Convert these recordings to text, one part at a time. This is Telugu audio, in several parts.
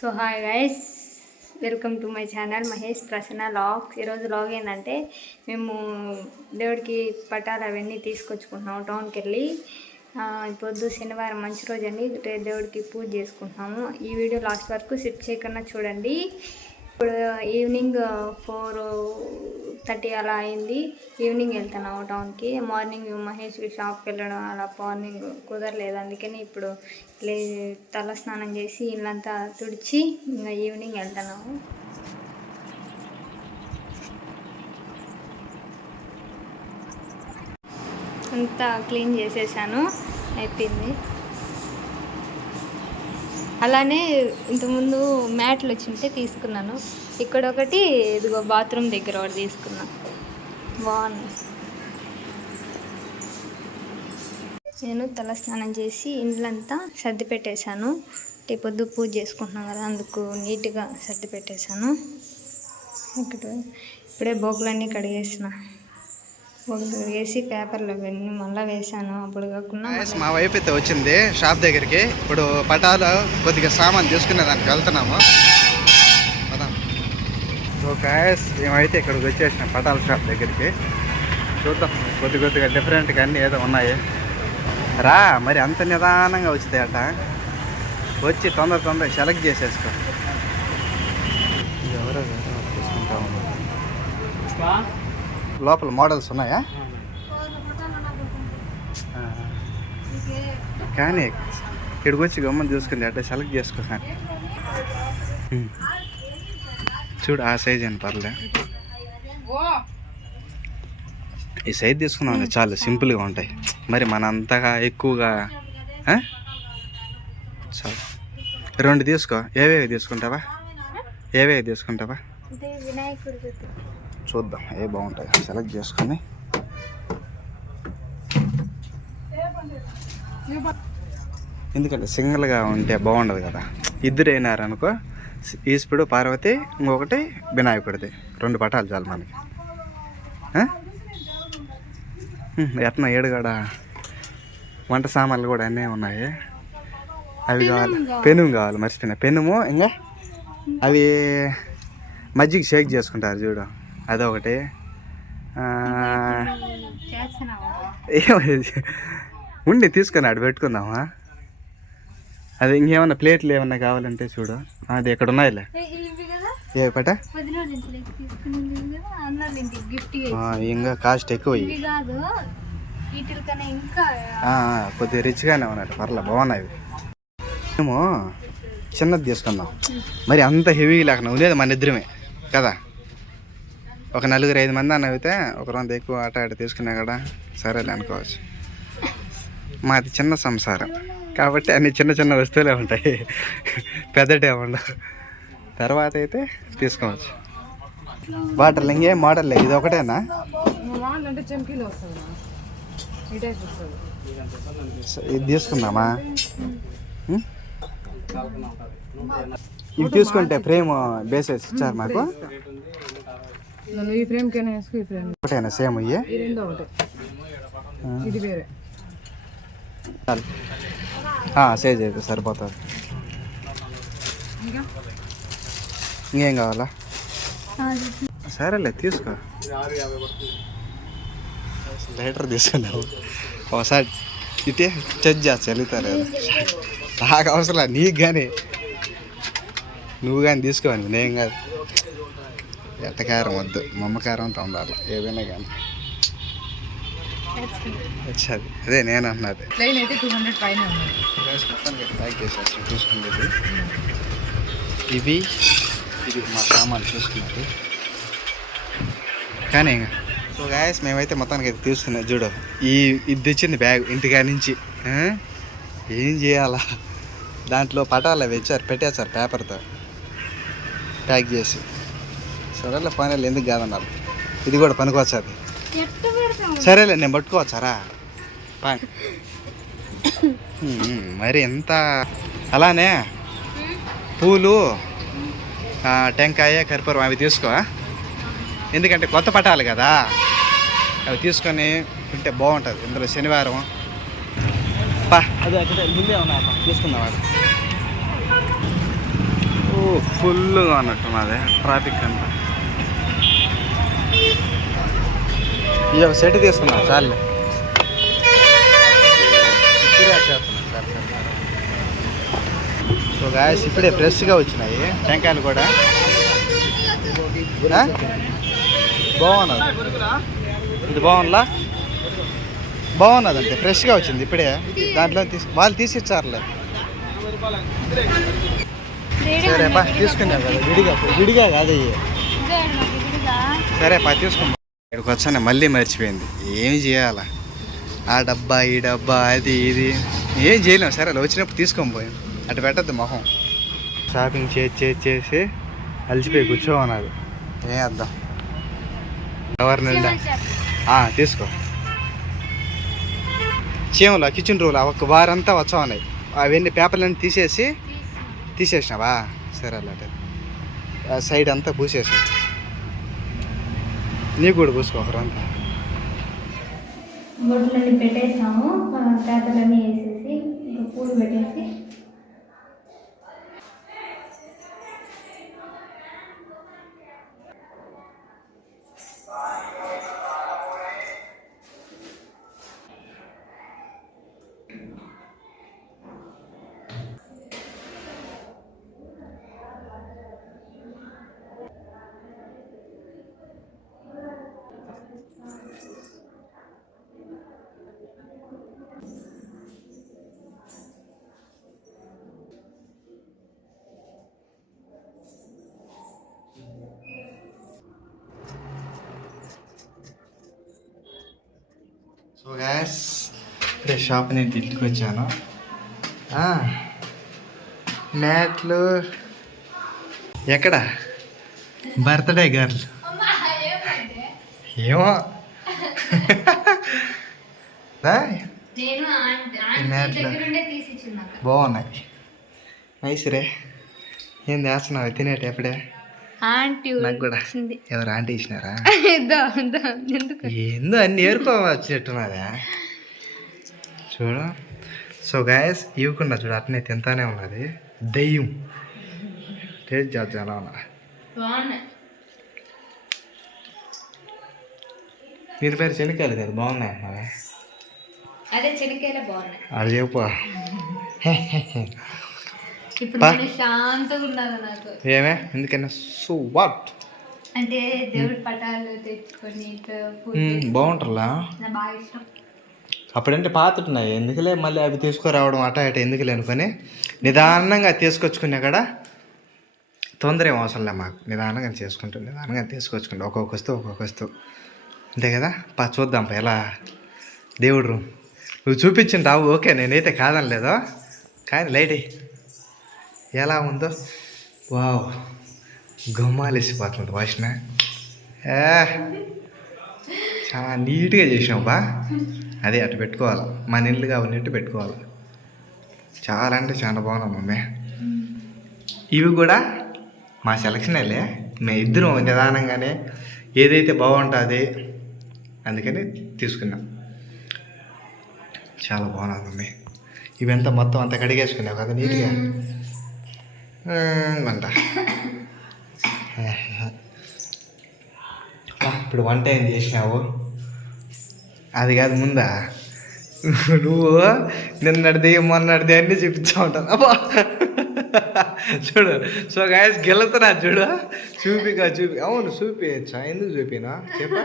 So hi guys welcome to my channel Mahesh Prasanna logs ఈరోజు లాగ్ ఏంటంటే మేము దేవుడికి పటాలు అవన్నీ తీసుకొచ్చుకుంటున్నాము టౌన్కి వెళ్ళి. పొద్దు శనివారం మంచి రోజు అండి దేవుడికి పూజ చేసుకుంటున్నాము. ఈ వీడియో లాస్ట్ వరకు సిప్ చేయకుండా చూడండి. ఇప్పుడు ఈవినింగ్ ఫోర్ థర్టీ అలా అయింది. ఈవినింగ్ వెళ్తున్నాము టౌన్కి. మార్నింగ్ మహేష్కి షాప్కి వెళ్ళడం అలా మార్నింగ్ కుదరలేదు. అందుకని ఇప్పుడు లే తల స్నానం చేసి ఇల్లంతా తుడిచి ఇంకా ఈవినింగ్ వెళ్తున్నాము. అంతా క్లీన్ చేసేసాను. అయిపోయింది. అలానే ఇంతకుముందు మ్యాట్లు వచ్చింటే తీసుకున్నాను. ఇక్కడ ఒకటి ఇదిగో బాత్రూమ్ దగ్గర ఒకటి తీసుకున్నా. బాగుంది. నేను తల స్నానం చేసి ఇండ్లంతా సర్ది పెట్టేశాను. అంటే పొద్దు పూజ చేసుకుంటున్నాం కదా అందుకు నీట్గా సర్ది పెట్టేశాను. ఇక్కడ ఇప్పుడే బోగులన్నీ కడిగేసిన. కడిగేసి పేపర్లో అవన్నీ మళ్ళీ వేసాను అప్పుడు కాకుండా మా వైపు అయితే వచ్చింది షాప్ దగ్గరికి. ఇప్పుడు పటాలు కొద్దిగా సామాన్ తీసుకునే దానికి వెళ్తున్నాము. గాయస్ మేమైతే ఇక్కడికి వచ్చేసినాం పటాల షాప్ దగ్గరికి. చూద్దాం కొద్ది కొద్దిగా డిఫరెంట్గా అన్నీ ఏదో ఉన్నాయి. రా మరి అంత నిదానంగా వచ్చింది అట వచ్చి తొందర తొందర సెలెక్ట్ చేసేసుకో. ఎవరో తీసుకుంటా ఉన్నారు. లోపల మోడల్స్ ఉన్నాయా? కానీ ఇక్కడికి వచ్చి గమ్మని చూసుకుంది అంటే సెలెక్ట్ చేసుకో చూడు ఆ సైజ్ అని పర్లే. ఈ సైజ్ తీసుకున్నాం చాలా సింపుల్గా ఉంటాయి. మరి మన అంతగా ఎక్కువగా చాలా. రెండు తీసుకో. ఏవేవి తీసుకుంటావా? ఏవేవి తీసుకుంటావా? వినాయకుడు చూద్దాం ఏ బాగుంటాయి సెలెక్ట్ చేసుకొని. ఎందుకంటే సింగిల్గా ఉంటే బాగుండదు కదా. ఇద్దరు అయినారనుకో ఈశ్వరుడు పార్వతి ఇంకొకటి వినాయకుడిది. రెండు పటాలు చాలు మనకి. ఎట్లా ఏడుగాడ. వంట సామాన్లు కూడా అన్నీ ఉన్నాయి. అవి కావాలి. పెనుము కావాలి మర్చిపోయినా. పెనుము ఇంకా అవి మజ్జిగ షేక్ చేసుకుంటారు చూడు. అదొకటి. ఉండి తీసుకొని ఆడు పెట్టుకుందామా? అది ఇంకేమన్నా ప్లేట్లు ఏమన్నా కావాలంటే చూడు. అది ఇక్కడ ఉన్నాయిలే. ఇవి కదా? ఏ పట. ఇంకా కాస్ట్ ఎక్కువ కొద్దిగా రిచ్గానే ఉన్నాయి పర్లే బాగున్నాయి. మేము చిన్నది తీసుకుందాం. మరి అంత హెవీ లేకుండా ఉండేది మన ఇద్దరమే. కదా? ఒక నలుగురు ఐదు మంది అన్న అయితే ఒక రొంత ఎక్కువ ఆట ఆట తీసుకున్నా కూడా సరేలే అనుకోవచ్చు. మాది చిన్న సంసారం. కాబట్టి అన్ని చిన్న చిన్న వస్తువులే ఉంటాయి. పెద్దటే ఉండవు. తర్వాత అయితే తీసుకోవచ్చు. వాటర్ ఇంకేం మోడల్ లేదు ఇది ఒకటేనా? ఇది తీసుకుందామా? ఇవి తీసుకుంటే ఫ్రేమ్ బేసేసి ఇచ్చారు మాకు. నన్ను ఈ ఫ్రేమ్ కైనా వేసుకో ఈ ఫ్రేమ్. ఒకటేనా? సేమ్ ఇయ్యి? ఈ రెండో ఒకటే. ఇది వేరే. సేజ్ అయితే సరిపోతుంది. ఇంకా? కావాలా? సరేలే తీసుకో. లైటర్ తీసుకున్నావు ఒకసారి ఇటే టచ్ చేస్తా వెళ్తారు నాకు అవసరం నీకు కానీ నువ్వు కానీ తీసుకోవాలి నేను కాదు ఎట్టకారం వద్దు. మమ్మకారంతో ఉండాలి ఏదైనా కానీ. వచ్చేది అదే నేను అన్నది. ప్లెయిన్ అయితే టూ హండ్రెడ్ పైన ప్యాక్ చేసేస్తాను చూసుకునేది ఇవి ఇది మా సామాన్లు చూసుకున్నది కానీ సో గ్యాస్ మేమైతే మొత్తానికి అయితే తీసుకున్నాం చూడు. ఈ ఇది తెచ్చింది బ్యాగ్ ఇంటికా నుంచి? ఏం చేయాలా? దాంట్లో పటాలు అవి ఇచ్చారు పెట్టేశారు పేపర్తో ప్యాక్ చేసి. సరేలే ఫైనల్ ఎందుకు కాదన్నారు? ఇది కూడా పనికొచ్చు అది సరేలే నేను పట్టుకోవచ్చారా? ఫైన్. ఉమ్, మరి ఎంత? అలానే పూలు ఆ, టెంకాయ కర్పూరం అవి తీసుకో ఎందుకంటే కొత్త పటాలు కదా. అవి తీసుకొని ఉంటే బాగుంటుంది. ఇందులో శనివారం. పా. అది అక్కడ ముందే ఉన్నా తీసుకుందాం వాడు ఓ ఫుల్గా ఉన్నట్టున్నది ట్రాఫిక్ అంతా. ఈ ఒక సెట్ తీసుకున్నాం చాలు సో గాయస్ ఇప్పుడే ఫ్రెష్గా వచ్చినాయి టెంకాయలు కూడా. బాగున్నది ఇది బాగుందా? బాగున్నదంటే ఫ్రెష్గా వచ్చింది ఇప్పుడే. దాంట్లో తీసి వాళ్ళు తీసిచ్చారులే. సరే బా తీసుకున్నావు కదా విడిగా విడిగా కాదు సరే పా తీసుకున్నా ఇక్కడికి వచ్చాను మళ్ళీ మర్చిపోయింది. ఏమి చేయాలా? ఆ డబ్బా ఈ డబ్బా అది ఇది. ఏం చేయలేము సరే అలా వచ్చినప్పుడు తీసుకొని పోయాం. అటు పెట్టద్దు మొహం. షాపింగ్ చేసి చేసి చేసి అలసిపోయి కూర్చోమన్నారు ఏం అద్దాం ఎవరి నిండా ఆ, తీసుకో. చీమలు కిచెన్ రూల్ ఒక వారంతా వచ్చా ఉన్నాయి అవన్నీ పేపర్లన్నీ తీసేసి తీసేసినావా? సరే అలాంటి సైడ్ అంతా పూసేసావు నీకు కూడా పూసుకో ఒకరంతా బొడ్లన్నీ పెట్టేసాము పేపర్లన్నీ సో గ్యాస్ ఇప్పుడే షాప్ నేను ఇంటికి వచ్చాను మ్యాట్లు ఎక్కడ? Birthday girl. ఏమో. బాగున్నాయి. నైస్ రే. ఏం చేస్తున్నావు? తినేటి ఎప్పుడే? ఆంటీ నాకు కూడా ఎవరు ఆంటీ ఇచ్చినారా? ఎందుకు? ఏందో అన్ని ఏరుకోవచ్చినట్టున్నదా చూడు. సో గాయస్ ఇవ్వకుండా చూడు అట్నే తింటానే ఉన్నది. దెయ్యం. టేస్ట్ చేద్దాం ఎలా ఉన్నా. దీని పేరు శనికాయలు కదా బాగున్నాయి అన్నావే అదే చెనికాయలే బాగున్నాయి. అది చెప్పు. ఇప్పుడు శాంతంగా నాకు. ఏమే? ఎందుకన్నా సో వాట్? అంటే దేవుడి పటాలు తెచ్చుకొని బాగుంటారులా? బాగా ఇష్టం. అప్పుడంటే పాతుట్టున్నాయి. ఎందుకులే మళ్ళీ అవి తీసుకురావడం అట ఇట ఎందుకులే అనుకొని నిదానంగా తీసుకొచ్చుకునే కాడ తొందర ఏం అవసరం లే మాకు. నిదానంగా చేసుకుంటాం నిదానంగా తీసుకొచ్చుకుంటాం ఒక్కొక్క వస్తువు ఒక్కొక్క వస్తువు. అంతే కదా? పా చూద్దాం పా ఎలా దేవుడు రూమ్ నువ్వు చూపించింటావు. ఓకే నేనైతే కాదనలేదు. కానీ లైట్. ఎలా ఉందో? వావ్. గమ్మాలేసిపోతుంది వాసన ఏ చాలా నీట్గా చేసినావు బా. అదే అటు పెట్టుకోవాలి. మన ఇల్లు ఉన్నట్టు పెట్టుకోవాలి. చాలా అంటే చాలా బాగున్నాం మమ్మీ. ఇవి కూడా మా సెలక్షనేలే. మేము ఇద్దరం నిదానంగానే ఏదైతే బాగుంటుంది అందుకని తీసుకున్నాం. చాలా బాగున్నాయి మమ్మీ. ఇవంతా మొత్తం అంతా కడిగేసుకున్నావు కదా నీట్గా? ఆ, ఇప్పుడు వంట ఏం చేసినావు అది కాదు ముందా నువ్వు నిన్నటిది మొన్నటిది అన్నీ చూపించా ఉంటాను అబ్బా చూడు సో గాయస్ గెలుతున్నా చూడు చూపిగా చూపి అవును చూపించా ఎందుకు చూపినా చెప్పా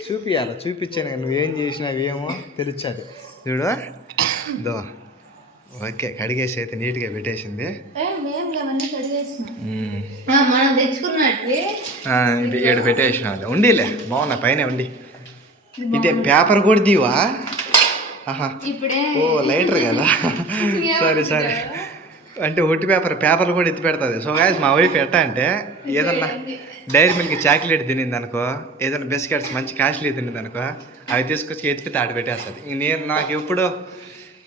చూపియాల చూపించాను నువ్వేం చేసినావు ఏమో తెలుస్తుంది చూడు దో ఓకే కడిగేసి అయితే నీట్గా పెట్టేసింది మనం తెచ్చుకున్నట్టు ఏడు పెట్టేసిన ఉండిలే బాగున్నా పైన ఉండి. ఇదే పేపర్ కూడా దీవా? ఓ లైటర్ కదా. సరే సరే. అంటే ఒట్టి పేపర్ పేపర్లు కూడా ఎత్తి పెడుతుంది. సో గాయస్ మా వైఫ్ ఎట్టా అంటే ఏదన్నా డైరీ మిల్క్ చాక్లెట్ తినింది అనుకో ఏదైనా బిస్కెట్స్ మంచి కాస్ట్లీ తినింది అనుకో అవి తీసుకొచ్చి ఎత్తిపితే ఆడ పెట్టేస్తుంది. ఇంక నేను నాకు ఎప్పుడు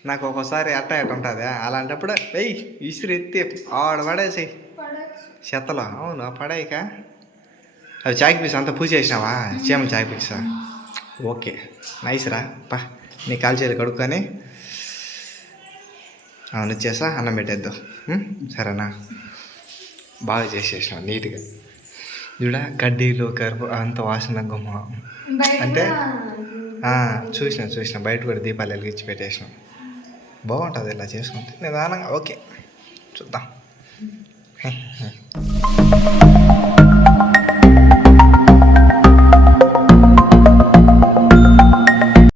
నాకు ఒక్కోసారి అట్ట ఎట్ట ఉంటుంది. అలాంటప్పుడు వెయ్యి ఇసురు ఎత్తి ఆడ పడేసి. చెత్తలో అవును పడాయిక. అవి చాక్ పీస్ అంతా పూసేసినావా? చీమల చాక్ పీసా? ఓకే నైస్ రా. పా నీ కాల్ చేయాలి కడుక్కొని. అవును వచ్చేసా అన్నం పెట్టేద్దాం? సరేనా? బాగా చేసేసినాం నీట్గా. చూడ గడ్డీలు కరుపు అంత వాసన గుమ్మ. అంటే? చూసిన చూసిన. బయట కూడా దీపాలు వెలిగించి పెట్టేసినాం. బాగుంటుంది ఇలా చేసుకుంటే. నిదానంగా ఓకే. చూద్దాం.